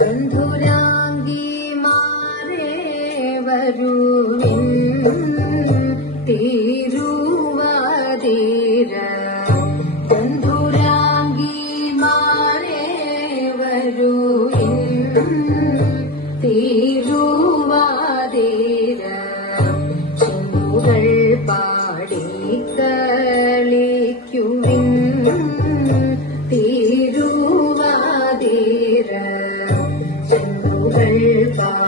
തമ്പുരാങ്കിമാരെ വരുവിൻ തിരുവതിര തമ്പുരാങ്കിമാരെ വരുവിൻ തിരുവതിര ചിമ്പുകൾ പാടി കളിക്കുവിൻ देता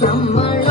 chăm mơ